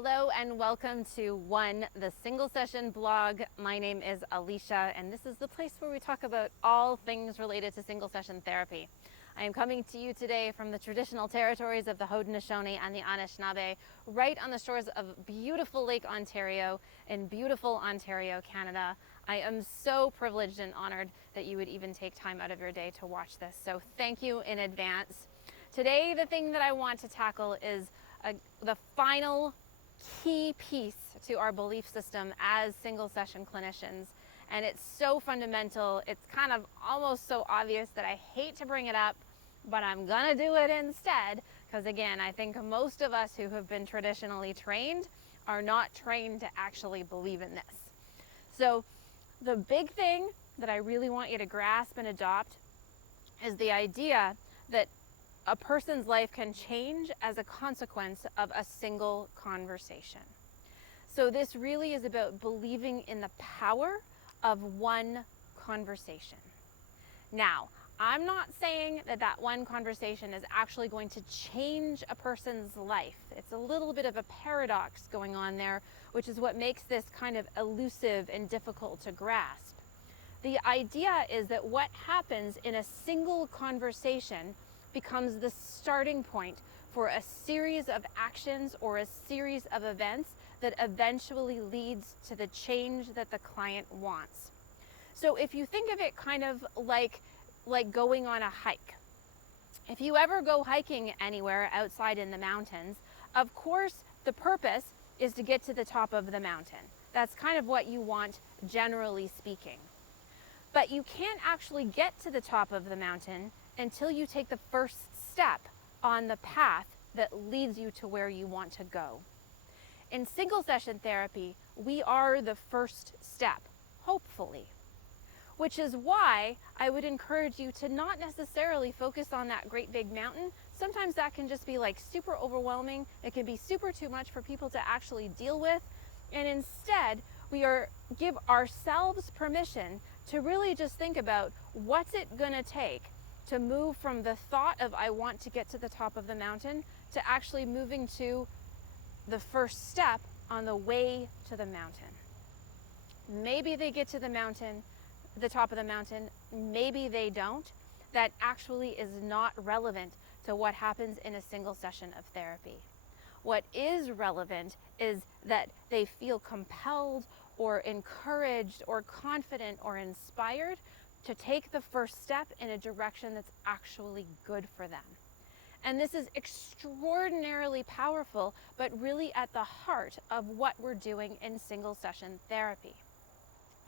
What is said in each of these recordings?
Hello and welcome to the Single Session blog. My name is Alicia and this is the place where we talk about all things related to single session therapy. I am coming to you today from the traditional territories of the Haudenosaunee and the Anishinaabe, right on the shores of beautiful Lake Ontario in beautiful Ontario, Canada. I am so privileged and honored that you would even take time out of your day to watch this, so thank you in advance. Today, the thing that I want to tackle is the final key piece to our belief system as single session clinicians. And it's so fundamental, it's kind of almost so obvious that I hate to bring it up, but I'm gonna do it instead, because again, I think most of us who have been traditionally trained are not trained to actually believe in this. So the big thing that I really want you to grasp and adopt is the idea that a person's life can change as a consequence of a single conversation. So this really is about believing in the power of one conversation. Now, I'm not saying that that one conversation is actually going to change a person's life. It's a little bit of a paradox going on there, which is what makes this kind of elusive and difficult to grasp. The idea is that what happens in a single conversation becomes the starting point for a series of actions or a series of events that eventually leads to the change that the client wants. So if you think of it kind of like going on a hike. If you ever go hiking anywhere outside in the mountains, of course the purpose is to get to the top of the mountain. That's kind of what you want, generally speaking. But you can't actually get to the top of the mountain until you take the first step on the path that leads you to where you want to go. In single session therapy, we are the first step, hopefully, which is why I would encourage you to not necessarily focus on that great big mountain. Sometimes that can just be like super overwhelming. It can be super too much for people to actually deal with. And instead, give ourselves permission to really just think about what's it gonna take to move from the thought of I want to get to the top of the mountain to actually moving to the first step on the way to the mountain. Maybe they get to the top of the mountain, maybe they don't. That actually is not relevant to what happens in a single session of therapy. What is relevant is that they feel compelled or encouraged or confident or inspired to take the first step in a direction that's actually good for them. And this is extraordinarily powerful, but really at the heart of what we're doing in single session therapy.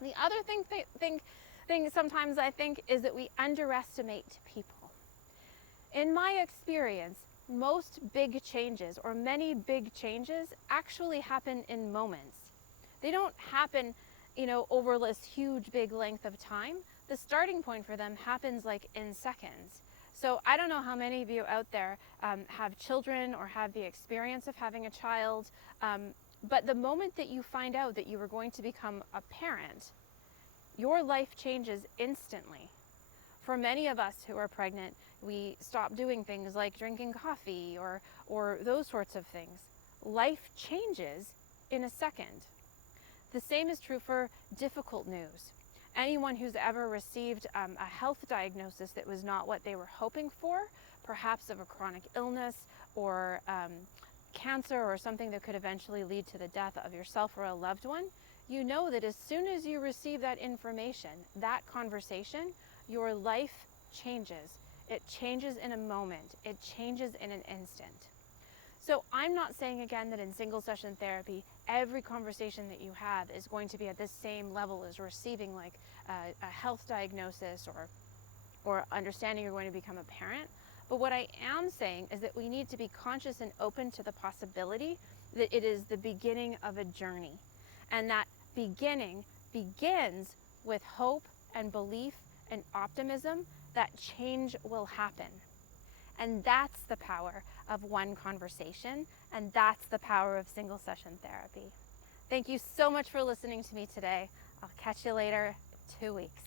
The other thing sometimes I think is that we underestimate people. In my experience, most big changes or many big changes actually happen in moments. They don't happen, over this huge big length of time. The starting point for them happens like in seconds. So I don't know how many of you out there have children or have the experience of having a child, but the moment that you find out that you are going to become a parent, your life changes instantly. For many of us who are pregnant, we stop doing things like drinking coffee or those sorts of things. Life changes in a second. The same is true for difficult news. Anyone who's ever received a health diagnosis that was not what they were hoping for, perhaps of a chronic illness or cancer or something that could eventually lead to the death of yourself or a loved one, you know that as soon as you receive that information, that conversation, your life changes. It changes in a moment. It changes in an instant. So I'm not saying again that in single session therapy, every conversation that you have is going to be at the same level as receiving like a health diagnosis or understanding you're going to become a parent. But what I am saying is that we need to be conscious and open to the possibility that it is the beginning of a journey. And that beginning begins with hope and belief and optimism that change will happen. And that's the power of one conversation, and that's the power of single session therapy. Thank you so much for listening to me today. I'll catch you later in 2 weeks.